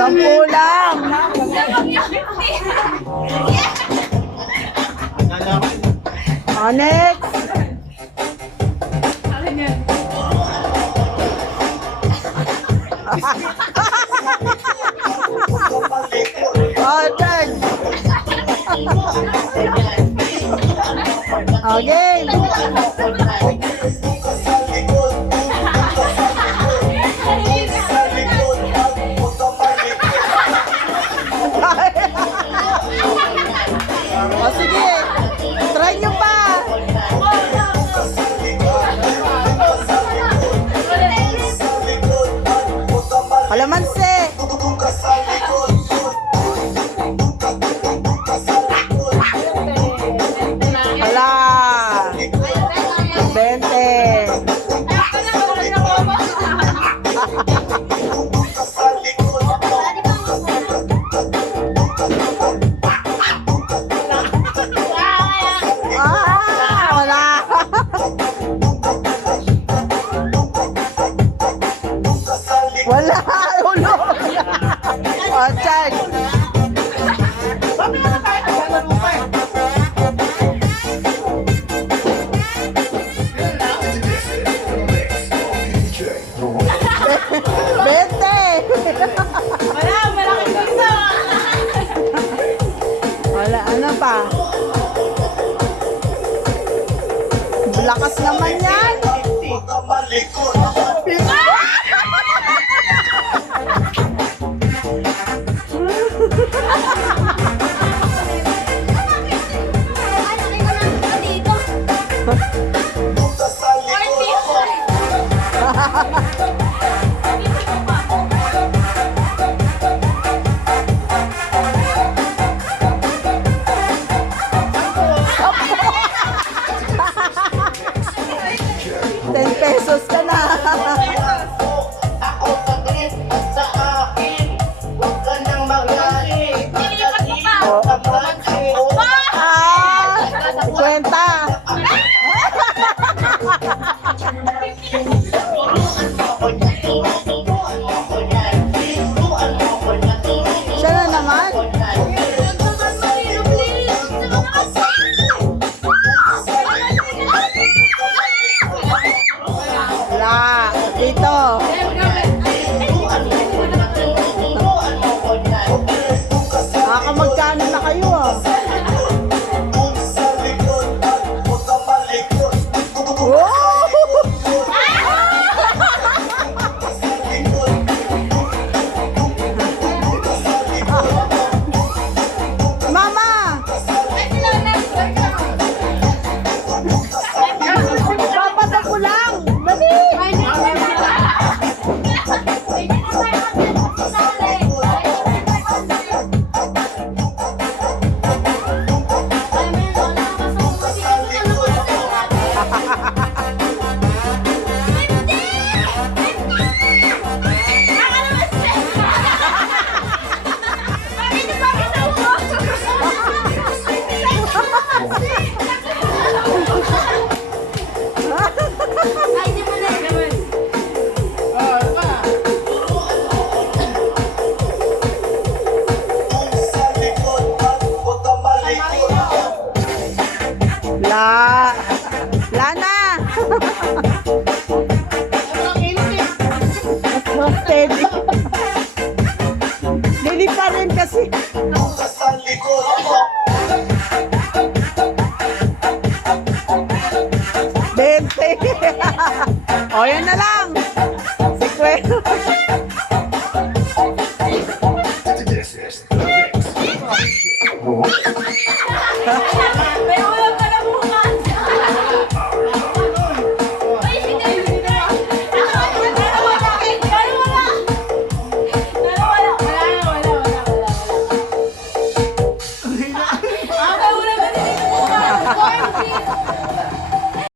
10 lang. Oh, next. Oh, turn. Okay. O sige, try nyo pa. Kalamansi. Hala. 20. Wala, ulo. O, check. Bente. Wala, malaking piso. Wala, ano pa? Lakas naman yan. ₱10 ka na. Kwenta. Siya na naman. Wala. Dito. Magkano na kayo ah? Mama! Papatay ko lang! Dali! Lana! Mas steady. Dili pa rin kasi. 20. O, yan na lang.